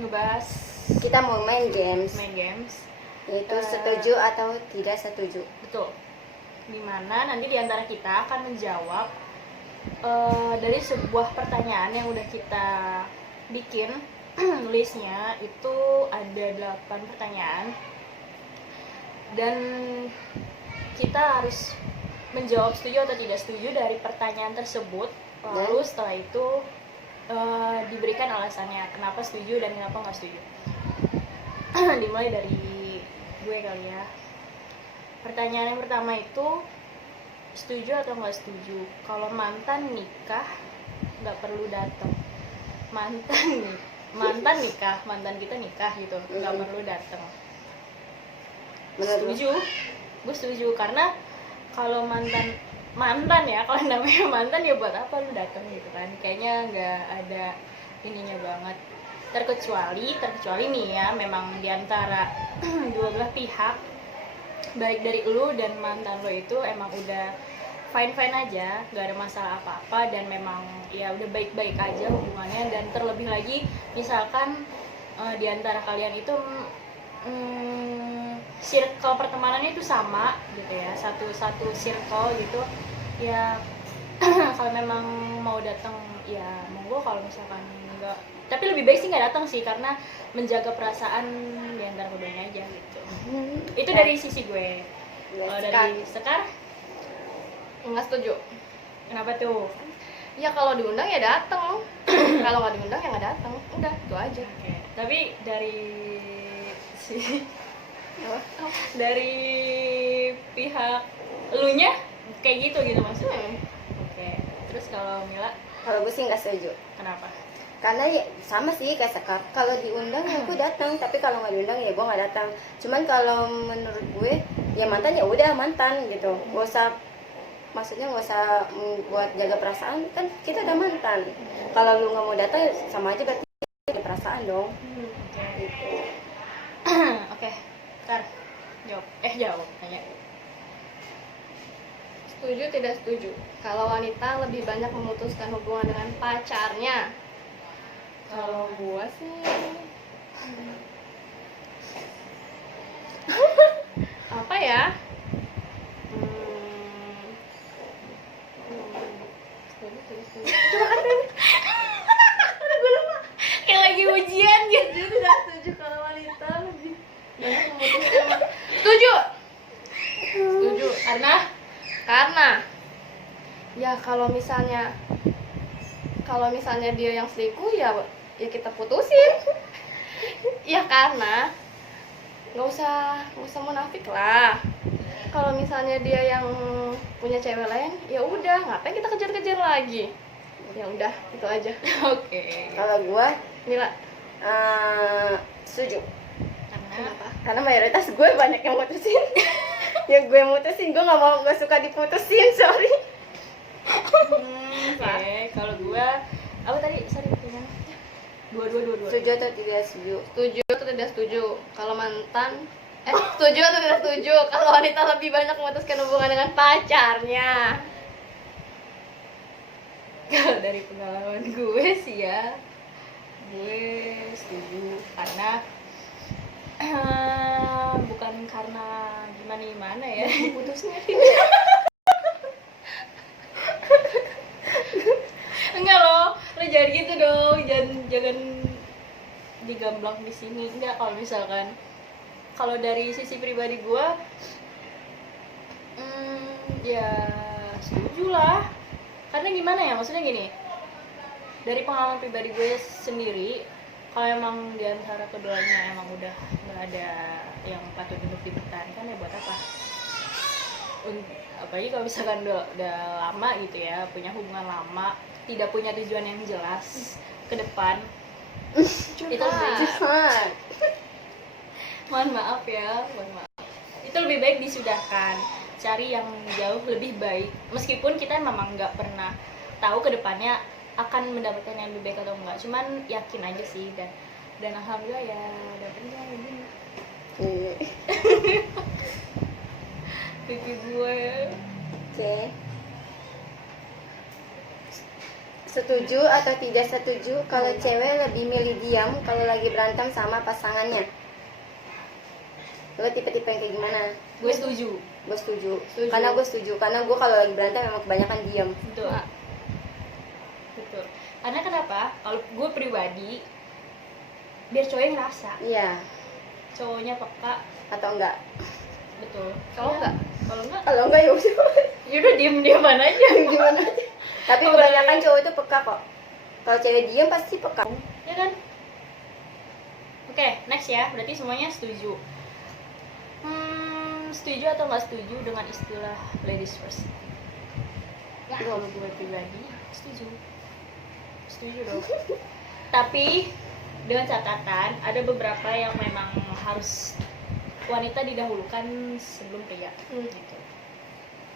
ngebahas kita mau main games, yaitu setuju atau tidak setuju. Betul. Dimana nanti diantara kita akan menjawab dari sebuah pertanyaan yang udah kita bikin. Listnya itu ada 8 pertanyaan dan kita harus menjawab setuju atau tidak setuju dari pertanyaan tersebut. Lalu setelah itu diberikan alasannya kenapa setuju dan kenapa nggak setuju. Dimulai dari gue kali ya. Pertanyaan yang pertama itu, setuju atau nggak setuju kalau mantan nikah nggak perlu datang? Mantan nikah, mantan kita nikah gitu, nggak perlu datang. Setuju, gue setuju karena kalau mantan ya, kalau namanya mantan ya buat apa lu datang gitu kan? Kayaknya nggak ada ininya banget. Terkecuali nih ya, memang diantara dua belah pihak, baik dari lu dan mantan lo itu emang udah fine aja, nggak ada masalah apa-apa dan memang ya udah baik-baik aja hubungannya. Dan terlebih lagi misalkan diantara kalian itu circle pertemanannya itu sama gitu ya, satu circle gitu ya. Kalau memang mau datang ya monggo, kalau misalkan enggak, tapi lebih baik sih nggak datang sih, karena menjaga perasaan diantara keduanya aja gitu. Itu dari sisi gue. Kalau dari Sekar nggak setuju. kenapa tuh? Ya kalau diundang ya datang. Kalau nggak diundang ya nggak datang. Udah itu aja. Okay. Tapi dari pihak elunya kayak gitu maksudnya. Oke. Terus kalau Mila? Kalau gue sih nggak setuju. Kenapa? Karena ya sama sih kayak Sekar, kalau diundang ya gue datang, tapi kalau nggak diundang ya gue nggak datang. Cuman kalau menurut gue ya mantan ya udah mantan gitu, nggak usah buat jaga perasaan, kan kita udah mantan. Kalau lu nggak mau datang sama aja berarti ada perasaan dong. Gitu. Oke. Sekar jawab tanya. Setuju tidak setuju kalau wanita lebih banyak memutuskan hubungan dengan pacarnya? Kalau gua sih apa ya? Setuju tidak setuju. Coba kan gue lupa. Kayak lagi ujian gitu. Setuju tidak setuju kalau wanita lebih banyak memutuskan. Setuju. Setuju karena ya kalau misalnya dia yang selingkuh ya kita putusin. Ya karena nggak usah munafik lah. Kalau misalnya dia yang punya cewek lain, ya udah ngapain kita kejar-kejar lagi. Ya udah itu aja. Oke. Kalau gue Mila setuju. kenapa? Karena mayoritas gue banyak yang mutusin. Yang gue mutusin, gue nggak suka diputusin, sorry. Oke. Kalau gue apa tadi? Sorry, gimana? Dua. Setuju atau tidak setuju? Setuju atau tidak setuju kalau mantan setuju atau tidak setuju kalau wanita lebih banyak memutuskan hubungan dengan pacarnya? Kalau dari pengalaman gue sih ya, gue setuju karena bukan karena gimana ya putusnya. Enggak loh, lo jangan gitu dong, jangan digamblang di sini. Enggak, kalau misalkan kalau dari sisi pribadi gue ya setuju lah. Karena gimana ya, maksudnya gini, dari pengalaman pribadi gue sendiri, kalau emang diantara keduanya emang udah nggak ada yang patut untuk dipertahankan, ya buat apa? Apalagi kalau misalkan udah lama gitu ya, punya hubungan lama, tidak punya tujuan yang jelas ke depan, itu mohon maaf, itu lebih baik disudahkan, cari yang jauh lebih baik. Meskipun kita memang nggak pernah tahu ke depannya akan mendapatkan yang lebih baik atau enggak, cuman yakin aja sih, dan alhamdulillah ya dapetnya begini. Pipi gue. Oke. Setuju atau tidak setuju kalau cewek lebih milih diam kalau lagi berantem sama pasangannya? Lo tipe-tipe yang kayak gimana? Gue setuju. Gue setuju. Setuju. Karena gue setuju. Karena gue kalau lagi berantem memang kebanyakan diam. Betul. Betul. Karena kenapa? Kalau gue pribadi, biar cowoknya ngerasa, Iya. cowoknya peka. Atau enggak? Betul. Kalau Ya, enggak? kalau enggak, Kalau enggak ya udah. ya udah diem-dieman aja. Gimana aja. Tapi kebanyakan cowok itu peka kok. Kalau cewek diam pasti peka. Ya kan? Oke, next ya. Berarti semuanya setuju. Setuju atau nggak setuju dengan istilah ladies first? Ya, kalau gue pribadi setuju. Setuju dong. Tapi dengan catatan ada beberapa yang memang harus wanita didahulukan sebelum pria. Gitu.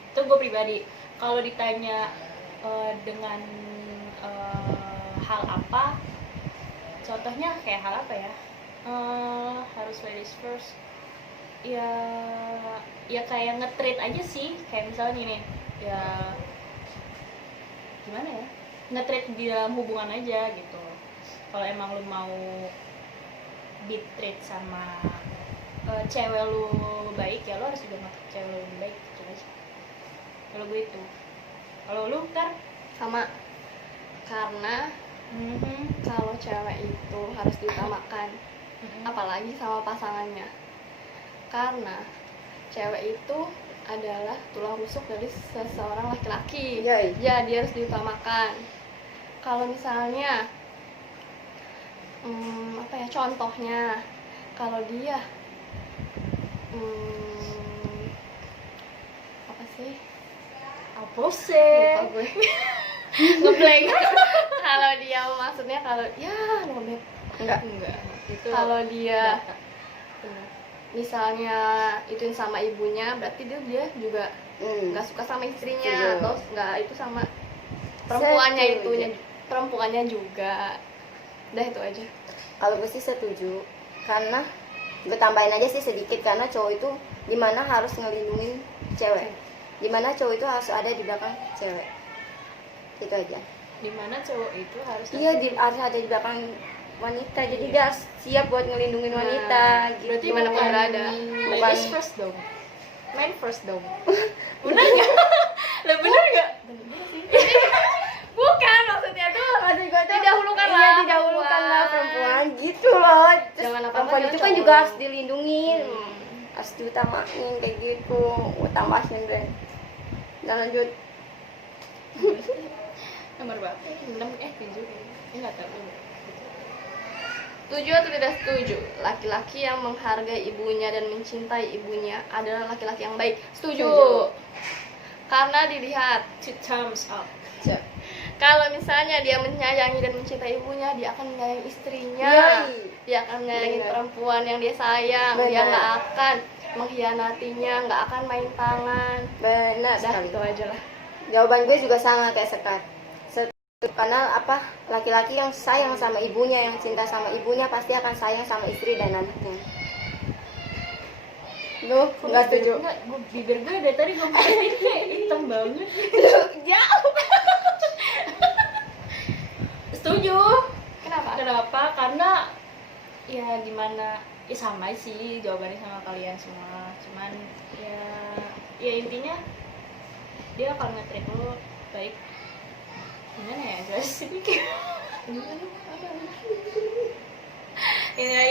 Itu gue pribadi. Kalau ditanya dengan hal apa, contohnya kayak hal apa ya, harus ladies first, ya kayak nge-treat aja sih, kayak misalnya nih ya gimana ya, nge-treat di dalam hubungan aja gitu. Kalau emang lu mau di-treat sama cewek lu baik, ya lu harus juga nge-treat cewek lu baik gitu aja. Kalau gue itu. Kalau lu kan Sama. Karena kalau cewek itu harus diutamakan, apalagi sama pasangannya. Karena cewek itu adalah tulang rusuk dari seseorang laki-laki. Yoi. Ya, dia harus diutamakan. Kalau misalnya apa ya contohnya, kalau dia apa sih? apa sih? Lupa gue. Ngeblank. Kalau dia maksudnya kalau ya lobet. Enggak. Itu Kalau dia data. Benar. misalnya ituin sama ibunya, berarti dia juga nggak suka sama istrinya. Setuju. Atau nggak itu sama perempuannya, Setuju. perempuannya juga. Udah itu aja. Kalau gue sih setuju. Karena gue tambahin aja sih sedikit, karena cowok itu dimana harus ngelindungin cewek. Dimana cowok itu harus ada di belakang cewek. Itu aja. Dimana cowok itu harus Iya, harus ada di belakang wanita. Jadi dia harus siap buat ngelindungin Nah, wanita. berarti gitu. dimanapun bukan berada. ladies first dong, men first dong. Bener nggak? Lah bener nggak? Bukan, maksudnya tuh Maksud gue tuh didahulukan iya, lah didahulukan lah perempuan. perempuan gitu loh. Terus Jangan apa-apa perempuan dia itu kan cowok. juga harus dilindungin, harus diutamain kayak gitu. Gue tambahin deh. Dan lanjut. Nomor berapa? 6 7 nggak tahu. Setuju atau tidak setuju? Laki-laki yang menghargai ibunya dan mencintai ibunya adalah laki-laki yang baik. Setuju. Setuju. Karena dilihat, Two thumbs up. kalau misalnya dia menyayangi dan mencintai ibunya, dia akan menyayangi istrinya. Yoi. Dia akan menyayangi Benar. perempuan yang dia sayang. Dia Benar. nggak akan mengkhianatinya, nggak akan main tangan. Benar Dah, sekali. itu aja lah. Jawaban gue juga sama kayak Sekar. Karena apa? Laki-laki yang sayang sama ibunya, yang cinta sama ibunya pasti akan sayang sama istri dan anaknya. Lu nggak setuju? Enggak, bibir gue dari tadi gue pakai kayak hitam banget. Jauh. Setuju. Kenapa? Kenapa? Karena ya gimana, ya sama sih jawabannya sama kalian semua. Cuman ya intinya dia akan nge-treat lo baik. Gimana ya guys?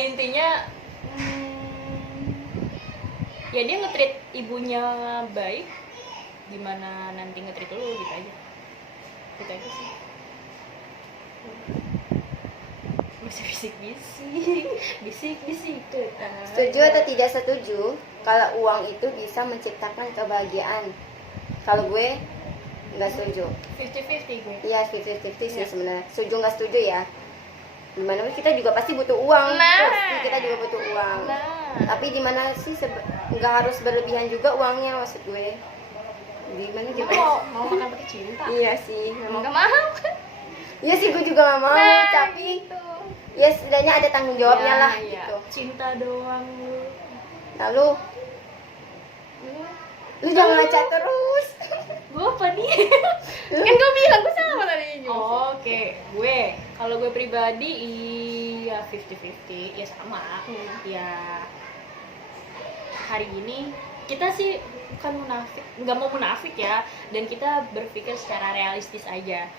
Intinya ya dia nge-treat ibunya baik, gimana nanti nge-treat lo gitu aja. Gitu aja sih. Masih bisik-bisik Setuju atau tidak setuju kalau uang itu bisa menciptakan kebahagiaan? Kalau gue nggak setuju. 50-50 gue. Iya, 50-50 sih Iya. sebenarnya. Setuju nggak setuju ya? Dimana kita juga pasti butuh uang. Nah. Pasti kita juga butuh uang. Tapi dimana sih nggak harus berlebihan juga uangnya, maksud gue. Gimana Kita gitu? mau makan pakai cinta. Iya sih, memang. Nggak mau. Iya sih, gue juga nggak mau. Nah, Tapi gitu. ya setidaknya ada tanggung jawabnya Ya, lah iya. gitu. Cinta doang lu. Lalu lu jangan ngaca terus. Gue apa nih? Kan gue bilang gue sama tadi juga. Oh, oke. Kalau gue pribadi iya 50-50, ya sama. Ya hari ini kita sih bukan munafik, nggak mau munafik ya, dan kita berpikir secara realistis aja.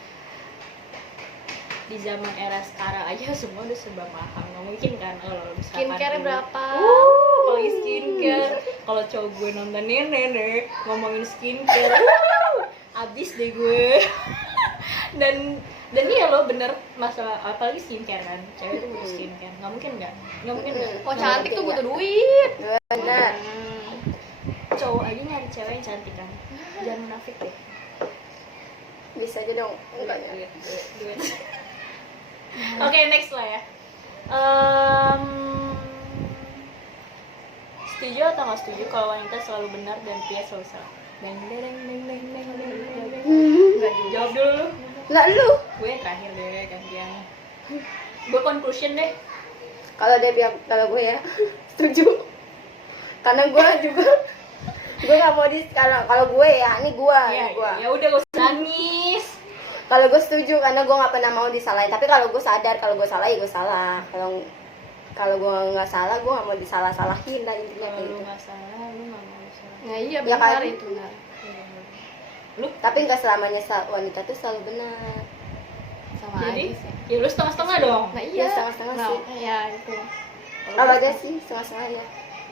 Di zaman era sekarang aja semua udah serba mahal, nggak mungkin kan kalau misalkan Skincare dulu. berapa? Apalagi skincare. Kalau cowok gue nonton nenek ngomongin skincare, abis deh gue. dan iya loh, bener, masalah apalagi skincare kan, cewek tuh butuh skincare, nggak mungkin nggak Oh, cantik tuh butuh duit. Benar. Cowok aja nyari cewek yang cantik kan, jangan munafik deh. Bisa aja dong. Enggak ya. Duit. Oke, next lah ya. Setuju atau nggak setuju kalau wanita selalu benar dan pria selalu salah? Deng deng deng deng deng deng deng deng. Nggak, jawab dulu lu. Lah lu, Gue yang terakhir deh, gantian. Gue conclusion deh. kalau gue ya setuju. Karena gue juga gue nggak mau kalau gue ya, ini gue. Ya udah, gak usah nangis. Kalau gue setuju karena gue nggak pernah mau disalahin. Tapi kalau gue sadar kalau gue salah ya gue salah. Kalau gue nggak salah, gue nggak mau disalah-salahin lah intinya Kalau kayak lu gitu. nggak salah, lu nggak mau salah. Nah, iya Ya benar kan? itu, benar. Lu Tapi nggak selamanya wanita tuh selalu benar. Sama jadi aja sih. ya lu setengah-setengah dong. Nah, Ya, iya. setengah-setengah Nah, sih. iya itu. Kalau ada sih setengah-setengah ya.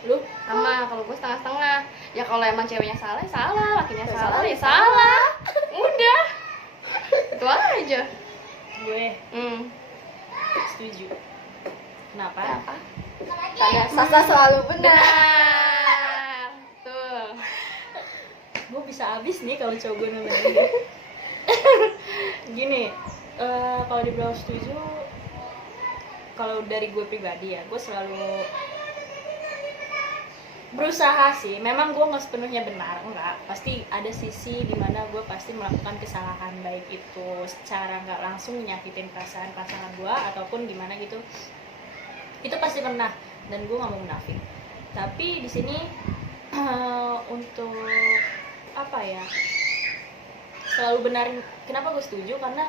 Lu Sama, kalau gue setengah-setengah. Ya kalau emang ceweknya salah, ya salah, lakinya Ya, salah, salah, ya ya salah. Udah. Itu aja. gue setuju. Kenapa? Apa? Karena Sasa selalu benar. Benar. Tuh. Gue bisa habis nih kalau cowok gue nonton ini. Gini, kalau dibilang setuju, kalau dari gue pribadi ya, gue selalu berusaha sih. Memang gue nggak sepenuhnya benar, enggak. Pasti ada sisi dimana gue pasti melakukan kesalahan, baik itu secara nggak langsung menyakitin perasaan pasangan gue ataupun gimana gitu. Itu pasti pernah, dan gue nggak mau munafik. Tapi di sini untuk apa ya, selalu benar. Kenapa gue setuju? Karena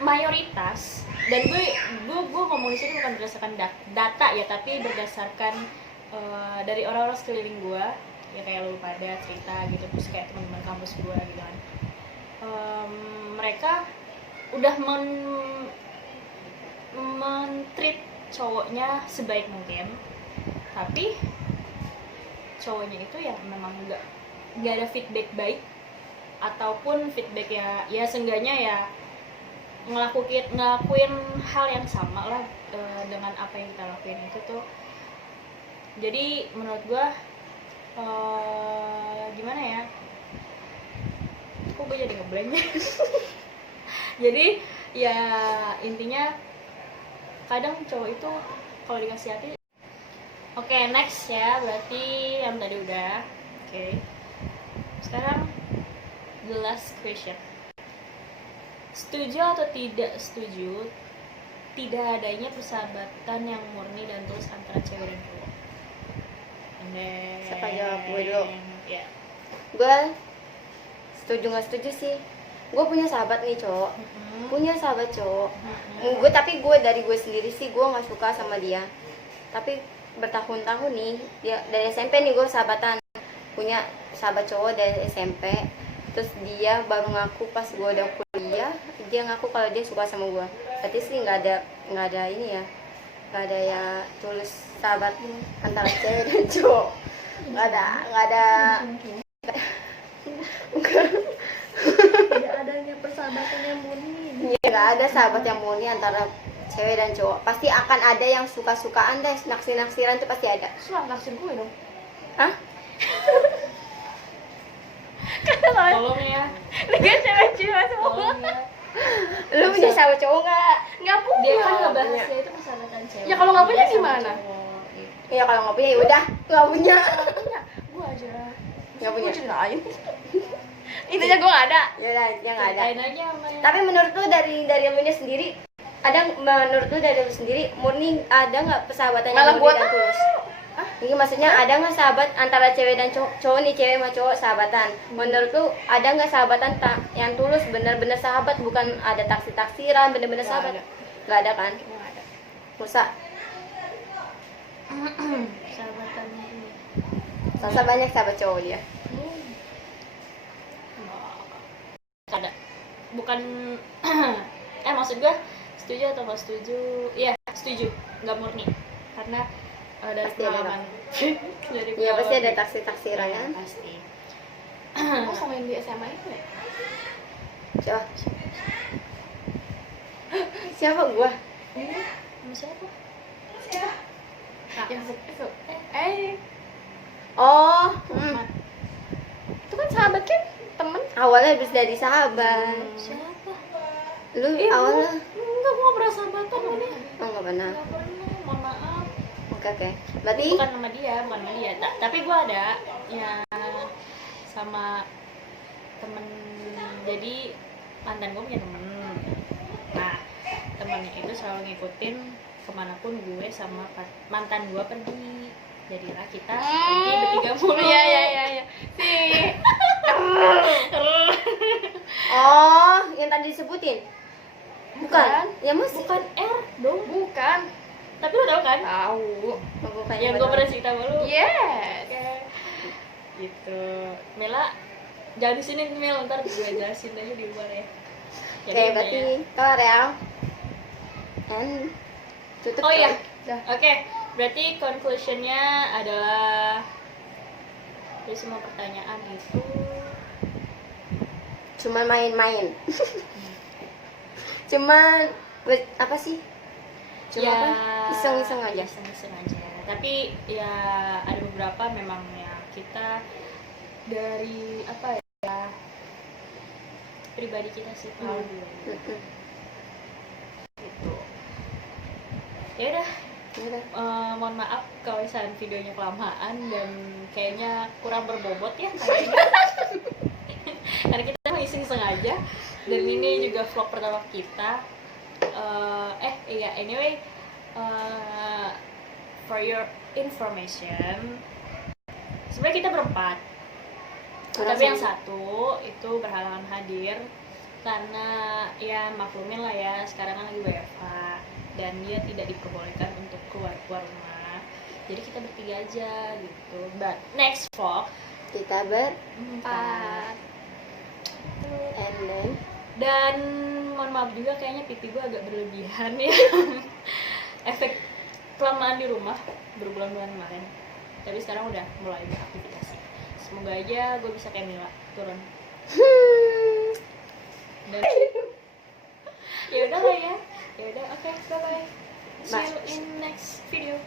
mayoritas, dan gue ngomong di sini bukan berdasarkan data ya, tapi berdasarkan dari orang-orang sekeliling gue ya, kayak lu pada cerita gitu, terus kayak teman-teman kampus gue gitu kan. Mereka udah men-treat cowoknya sebaik mungkin, tapi cowoknya itu yang memang nggak ada feedback baik, ataupun feedback ya seenggaknya ya ngelakuin hal yang sama lah dengan apa yang kita lakuin itu tuh. Jadi menurut gua gimana ya, kok gue jadi ngeblank. Jadi ya intinya kadang cowok itu kalau dikasih hati. Oke, next ya, berarti yang tadi udah. Oke, sekarang the last question. Setuju atau tidak setuju tidak adanya persahabatan yang murni dan tulus antara cewek dan cowok? Siapa jawab? Gue dulu. Ya. Gue setuju nggak setuju sih. Gue punya sahabat nih cowok. Punya sahabat cowok. Tapi gue dari gue sendiri sih gue nggak suka sama dia. Tapi bertahun-tahun nih dia dari SMP nih gue sahabatan, punya sahabat cowok dari SMP. Terus dia baru ngaku pas gue udah kuliah, dia ngaku kalau dia suka sama gue. Berarti sih nggak ada ini ya, nggak ada ya tulus sahabat antara cewek dan cowok. Nggak ada Tidak adanya persahabatan yang murni. ya, nggak ada sahabat yang murni antara cewek dan cowok. Pasti akan ada yang suka-sukaan deh, naksir-naksiran tuh pasti ada. Sulah naksir gue dong. Hah? Tolong ya, Dengan cewek-cewek semua. tolong ya. Lu punya sahabat cowok nggak? Nggak punya. Dia kan ngebahasnya itu persahabatan cewek. Ya, kalau nggak punya Dia sama gimana? cowok, gitu. Ya kalau nggak punya ya udah nggak punya. Punya. Gue aja. Nggak punya. Gue ceritain. Intinya gue nggak ada. Ya udah dia nggak ada. Ceritain aja sama yang- Tapi menurut lu dari lu nya sendiri menurut lu dari lu sendiri murni ada nggak persahabatan yang Malah murni gue dan tahu. tulus? Ah, Ini maksudnya ada nggak sahabat antara cewek dan cowok nih, cewek sama cowok sahabatan. Menurut lu ada nggak sahabatan yang tulus, bener-bener sahabat, bukan ada taksir-taksiran, bener-bener Nggak sahabat? ada. Nggak ada kan? Nggak ada. Musa, Sahabatan ini. Salsa banyak sahabat cowok dia. Ada. Bukan maksud gue setuju atau nggak setuju? Iya, setuju. Nggak murni. Karena dari Pasti ada pengalaman. Dari Iya pasti ada pengalaman. taksir-taksiran Iya, kan? pasti. Oh, sama yang di SMA itu ya? Coba. Siapa gua? Sama siapa? Yang itu. Oh, Itu kan sahabat kan? Temen. awalnya habis dari sahabat. Siapa? Lu awalnya? Enggak, gue nggak pernah sahabatan sama dia. Oh nggak pernah. Nggak pernah, mohon maaf. Oke. Berarti Bukan sama dia. Tapi gue ada yang sama temen. Jadi mantan gue punya temen. Nah, temennya itu selalu ngikutin kemanapun gue sama mantan gue pergi. Jadilah kita pergi bertiga mulu. Iya. Si. oh, yang tadi disebutin. Bukan. Bukan. Ya Mas. Bukan R dong. Bukan. Tapi lo tau kan? Tahu. Oh, bukan Yang gue pernah cerita sama lu. Yes. Gitu. Mela, jangan di sini Mel, ntar gue jelasin aja di luar ya. Oke, berarti kelar ya. And tutup. Oh iya. Dah. Oke, berarti conclusionnya adalah dari semua pertanyaan itu Cuman main-main. Cuman apa sih? Cuma ya apa? Iseng-iseng aja. Iseng-iseng aja. Tapi ya ada beberapa memang ya kita dari apa ya pribadi kita sih kalau gitu. Ya udah, Udah. mohon maaf kalau misalnya videonya kelamaan dan kayaknya kurang berbobot ya kayaknya. Karena kita mau iseng-iseng aja dan ini juga vlog pertama kita. Anyway, for your information, sebenarnya kita berempat, tapi yang satu itu berhalangan hadir karena ya maklumin lah ya, sekarang kan lagi WFH dan dia tidak diperbolehkan untuk keluar rumah, jadi kita bertiga aja gitu. But next vlog Kita berempat. And then dan mohon maaf juga kayaknya pipi gue agak berlebihan ya. Efek kelamaan di rumah berbulan-bulan kemarin, tapi sekarang udah mulai beraktivitas. Semoga aja gue bisa kayak Mila turun. Dan ya udah lah ya. Ya udah, oke, bye bye. See you in next video.